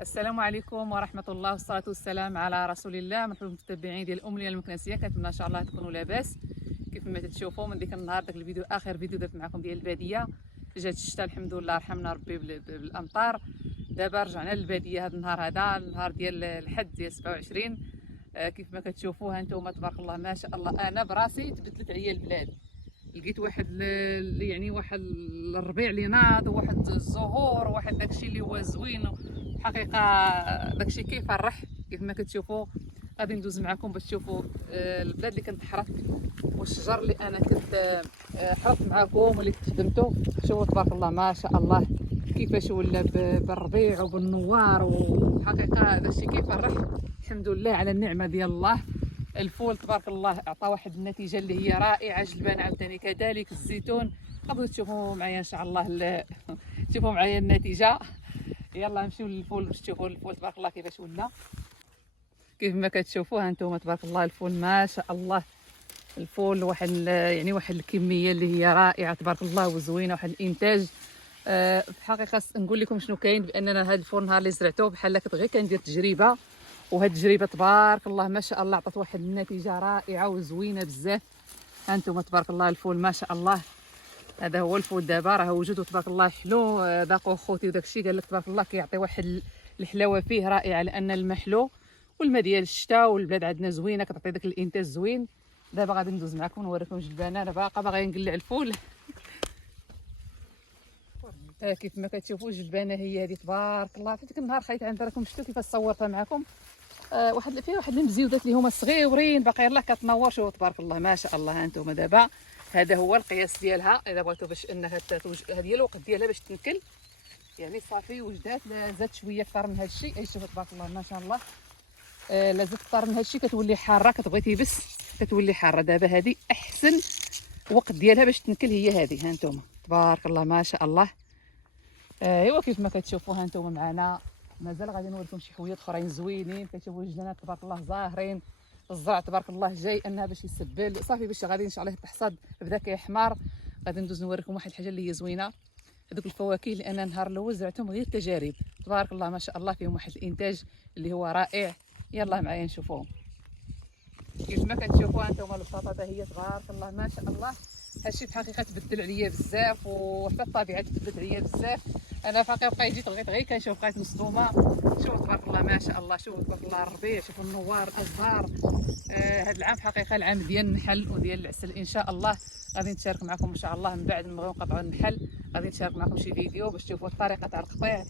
السلام عليكم ورحمة الله والصلاة والسلام على رسول الله. مرحبا بالمتابعين ديال الأمنية المكنسية، كنتمنى إن شاء الله تكونوا لاباس. كيف ما تشوفوا من ديك النهار داك الفيديو آخر فيديو درت معكم ديال البادية، جات الشتاء الحمد لله رحمنا ربي بالأمطار. دابا رجعنا للبادية هذا النهار، هذا النهار ديال الحد ديال 27. كيف ما كتشوفوا هانتوما تبارك الله ما شاء الله. أنا براسي تبدلت عليا البلاد، لقيت واحد يعني واحد الربيع اللي ناض، وواحد الزهور، وواحد داكشي اللي هو زوين حقيقه. داكشي كيفرح. كيف ما كتشوفوا غادي ندوز معكم باش تشوفوا البلاد اللي كنت حرثت والشجر اللي انا كنت حرثت معكم واللي كنت خدمته. شوفوا تبارك الله ما شاء الله كيفاش ولا بالربيع وبالنوار، وحقيقه داكشي كيفرح. الحمد لله على النعمه ديال الله. الفول تبارك الله عطى واحد النتيجه اللي هي رائعه. جلبان عاوتاني كذلك، الزيتون قبل تشوفوا معايا ان شاء الله تشوفوا معايا النتيجه. يلا نمشيو للفول باش تشوفوا الفول تبارك الله كيفاش ولا. كيف ما كتشوفوا هانتوما تبارك الله الفول ما شاء الله. الفول واحد يعني واحد الكميه اللي هي رائعه تبارك الله وزوينه، واحد الانتاج. في الحقيقه نقول لكم شنو كاين، باننا هذا الفول نهار اللي زرعته بحال كنت غير كندير تجربه، وهاد التجربه تبارك الله ما شاء الله عطات واحد النتيجه رائعه وزوينه بزاف. هانتوما تبارك الله الفول ما شاء الله. هذا هو الفول دابا راه وجدو تبارك الله حلو. ذاقو خوتي وداكشي قال لك تبارك الله كيعطي واحد الحلاوه فيه رائعه، لان المحلو والماء ديال الشتاء والبلاد عندنا زوينه كتعطي داك الانتاج زوين. دابا غادي ندوز معكم نوريكم جلبانه. انا باغا نقلع الفول. كيف ما كتشوفوا جلبانه هي هذه تبارك الله. في ديك النهار خليت عند راكم شفتوا كيفاش صورتها معكم. واحد فيه واحد المزيودات اللي هما صغيورين باقي يلاه كتنور. شوفوا تبارك الله ما شاء الله. هانتوما دابا هذا هو القياس ديالها اذا بغيتوا باش انها هذا هي الوقت ديالها باش تنكل. يعني صافي وجدات. لا زاد شويه اكثر من هذا الشيء. اي شوفوا تبارك الله ما شاء الله. لا زاد اكثر من هذا الشيء كتولي حاره، كتبغي تيبس كتولي حاره. دابا هذه احسن وقت ديالها باش تنكل هي هذه. هانتوما تبارك الله ما شاء الله. ايوا كيف ما كتشوفوا هانتوما معنا مازال غادي نوريكم شي حوايج اخرين زوينين. كتشوفوا الجنات تبارك الله زاهرين. الزرع تبارك الله جاي انها باش يسبل صافي باش غادي ان شاء الله تحصد بدا كيحمر. غادي ندوز نوريكم واحد الحاجه اللي هي زوينه، هذوك الفواكه اللي انا النهار الاول زرعتهم غير تجارب تبارك الله ما شاء الله، فيهم واحد الانتاج اللي هو رائع. يلا معايا نشوفوهم. كيف ما كتشوفوا انتم البطاطا هي تبارك الله ما شاء الله. هادشي في الحقيقه تبدل عليا بزاف، وحتى الطبيعه تبدل عليا بزاف. انا في الحقيقه جيت بغيت غير كنشوف بقيت مصدومه. شوفوا تبارك الله ما شاء الله. شوفوا تبارك الله الربيع، شوفوا النوار الازهار. هذا العام حقيقه العام ديال النحل وديال العسل. ان شاء الله غادي نتشارك معكم ان شاء الله من بعد ما نبغيو نقطعوا النحل. غادي نتشارك معكم شي فيديو باش تشوفوا الطريقه تاع القطيع.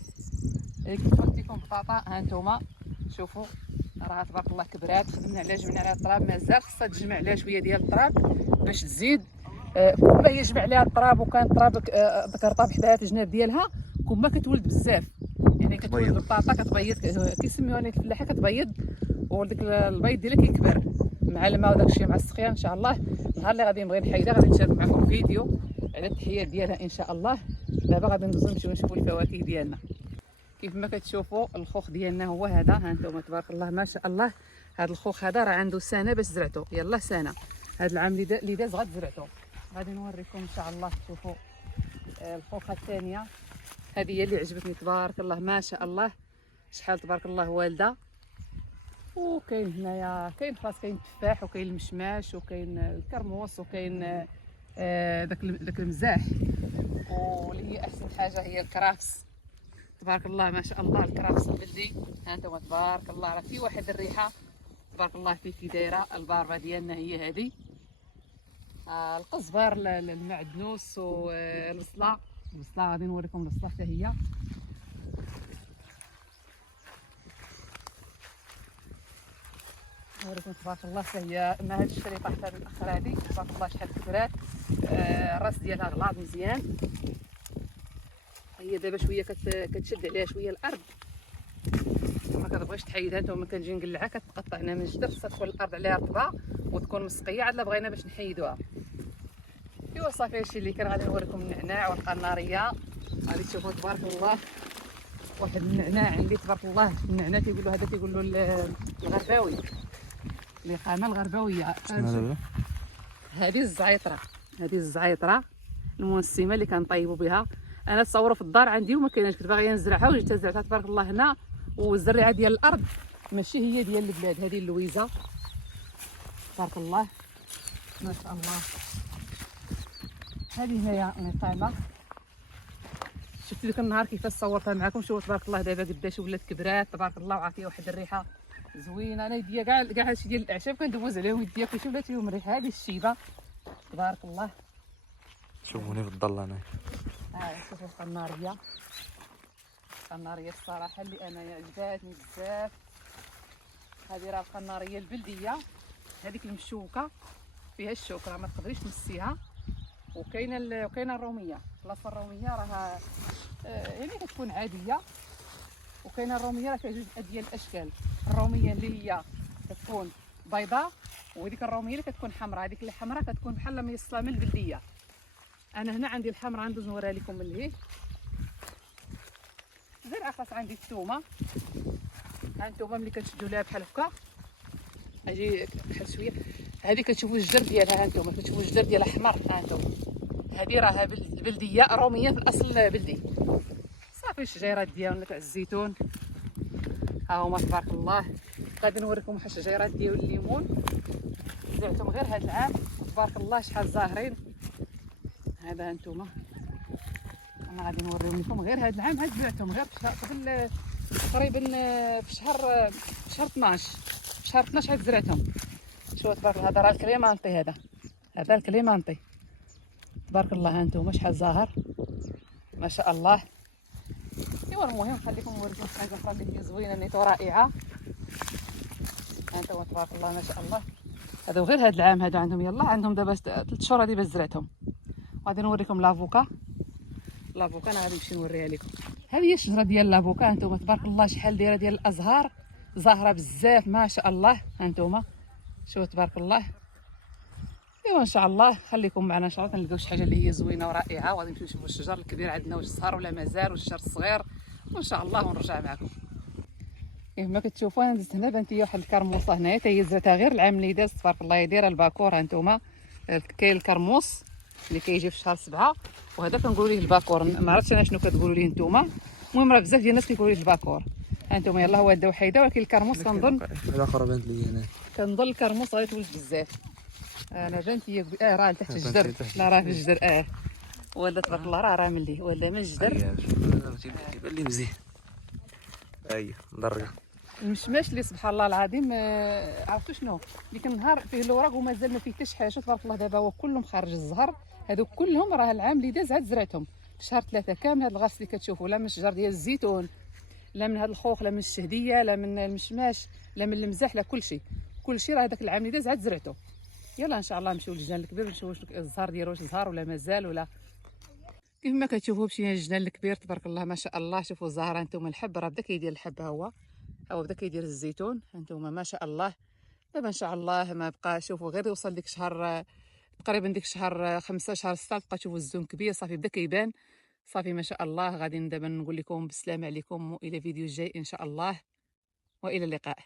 كيف قلت لكم بطاطا هانتوما شوفوا راه تبارك الله كبرات. خدمنا عليها جمعنا عليها التراب، مازال خصها تجمع عليها شويه ديال التراب باش تزيد. كل ما هي جمع عليها التراب وكان التراب داك الرطاب حداها الجناب ديالها كل ما كتولد بزاف. يعني كتولد البطاطا كتبيض، كيسميوها لك الفلاحه كتبيض، وداك البيض ديالها كيكبر مع الماء وداك الشيء مع السقيا. ان شاء الله النهار اللي غادي نبغي نحيدها غادي نشارك معكم فيديو على التحيه ديالها ان شاء الله. دابا غادي ندوزو نمشيو نشوفوا الفواكه ديالنا. كيف ما كتشوفوا الخوخ ديالنا هو هذا. ها انتم تبارك الله ما شاء الله. هذا الخوخ هذا راه عنده سنه باش زرعته، يلا سنه. هذا العام اللي داز غاد زرعته. غادي نوريكم ان شاء الله تشوفوا الخوخه الثانيه. هذه هي اللي عجبتني تبارك الله ما شاء الله. شحال تبارك الله والده. وكاين هنايا كاين خلاص كاين التفاح وكاين المشماش وكاين الكرموس وكاين داك المزاح. واللي هي احسن حاجه هي الكرافس تبارك الله ما شاء الله. الكرافس البلدي ها انتم تبارك الله راه في واحد الريحه تبارك الله فيه كي دايره. الباربه ديالنا هي هذه. القزبر المعدنوس والبصله. البصله غادي نوريكم البصله حتى هي. نوريكم تبارك الله حتى هي. ما هاد الشريطه حتى الاخر هذه تبارك الله شحال كبرات. الراس ديالها غلاظ مزيان. هي دابا شويه كتشد عليها شويه الارض، ما كتبغيش تحيدها. انت ما كنجي نقلعها كتقطعنا من الجدر. خصها تكون الارض عليها رطبه وتكون مسقيه عاد لا بغينا باش نحيدوها. ايوا صافي هادشي اللي كان. غادي نوريكم النعناع والقناريه. غادي تشوفوا تبارك الله واحد النعناع عندي تبارك الله. النعناع كيقولوا هذا كيقولوا الغرباوي، الإقامة الغرباويه. هذه الزعيطره، هذه الزعيطره المنسمه اللي كنطيبوا بها. انا تصوروا في الدار عندي وما كايناش، كنت باغيه نزرعها وجيت زرعتها تبارك الله هنا والزريعه ديال الارض ماشي هي ديال البلاد. هذه اللويزه تبارك الله ما شاء الله. هذه هنايا نقامه، شفت ديك النهار كيفاش صورتها معكم. شوفوا تبارك الله دابا قداش ولات كبرات تبارك الله، وعطيه واحد الريحه زوينه. انا يديا كاع هادشي ديال الاعشاب كندوز عليهم يديا كيفاش ولات فيهم الريحه. هذه الشيبه تبارك الله. شوفوني في الظل انا. شوفوا القناريه، القناريه الصراحه اللي انا عجباتني بزاف. هذه راه القناريه البلديه، هذيك المشوكه فيها الشوك راه ما تقدريش تمسيها. وكاينه الروميه. البلاصه الروميه راها يعني كتكون عاديه، وكاينه الروميه راه فيها جوج ديال الاشكال. الروميه اللي هي كتكون بيضاء، وهذيك الروميه اللي كتكون حمراء. هذيك اللي حمراء كتكون بحال ميصله من البلديه. انا هنا عندي الحمراء ندوز نوريها لكم من لهيه. غير اخاص عندي الثومه. ها انتم ملي كتشدوا لها بحال هكا اجي بحال شويه، هذه كتشوفوا الجدر ديالها. ها انتم كتشوفوا الجدر ديالها احمر. ها انتم هذه راها بلديه روميه في الاصل بلدي. صافي الشجيرات ديالنا تاع الزيتون ها هما تبارك الله. غادي نوريكم واحد الشجيرات ديال الليمون زرعتهم غير هذا العام تبارك الله شحال زاهرين. هذا انتم انا غادي نوريهم لكم غير هذا العام. عاد زرعتهم غير قبل تقريبا في شهر 12. في شهر 12 عاد زرعتهم. شوفوا تبارك الله. هذا راه الكريمانطي. هذا الكريمانطي تبارك الله. ها انتم شحال زاهر ما شاء الله. ايوا المهم خليكم نوريكم حاجه اخرى اللي هي زوينه نيتو رائعه. ها انتم تبارك الله ما شاء الله. هذا غير هذا العام. هذا عندهم يلا عندهم دابا 3 شهور هذه باش زرعتهم. غادي نوريكم لافوكا. لافوكا انا غادي نمشي نوريها لكم. هذه هي الشجره ديال لافوكا. ها انتم تبارك الله شحال دايره ديال الازهار زاهره بزاف ما شاء الله. ها انتم شوفوا تبارك الله. ايوا ان شاء الله خليكم معنا ان شاء الله نلقاو شي حاجه اللي هي زوينه ورائعه. وغادي نمشيو نشوفوا الشجر الكبير عندنا واش صهر ولا مازال، والشجر الصغير، وان شاء الله ونرجع معكم. كما كتشوفوا انا دزت هنا بانت هي واحد الكرموصه هنايا حتى هي زرتها غير العام اللي داز تبارك الله. هي دايره الباكور. ها انتم كاين الكرموس اللي كيجي في شهر 7 وهذا كنقولوا ليه الباكور. ما عرفتش انا شنو كتقولوا ليه نتوما. المهم راه بزاف ديال الناس كيقولوا ليه الباكور. ها انتم يلاه هو هدا وحيده. ولكن الكرموس كنظن الاخرى بانت لي هنا. كنظن الكرموس غادي تولد بزاف. انا بانت هي راه تحت الجدر. لا راه في الجدر. ولا تبارك الله راه ملي ولا من الجدر. تيبان لي مزيان. اييه مدرجه. المشماش اللي سبحان الله العظيم عرفتوا شنو ديك النهار فيه الوراق ومازال ما فيه حتى شي حاجه تبارك الله. دابا هو كلهم خارج الزهر. هذوك كلهم راه العام اللي داز عاد زرعتهم في شهر 3 كامل. هذا الغاس اللي كتشوفوا لا من الشجر ديال الزيتون، لا من هذا الخوخ، لا من الشهديه، لا من المشماش، لا من المزاح، لا كلشي راه هذاك العام اللي داز عاد زرعته. يلا ان شاء الله نمشيو للجنان الكبير نشوفوا الزهر ديالو واش زهر ولا مازال. ولا كيف ما كتشوفوا مشينا للجنان الكبير تبارك الله ما شاء الله. شوفوا الزهره انتم الحب راه بدا كيدير الحب. ها هو بدا كيدير الزيتون. انتم ما شاء الله. دابا ان شاء الله ما بقى. شوفوا غير يوصل ديك شهر تقريبا ديك شهر 5 شهر 6 تبقى تشوفوا الزوم كبير صافي بدا كيبان. صافي ما شاء الله. غادي دابا نقول لكم بالسلامه عليكم والى فيديو جاي ان شاء الله والى اللقاء.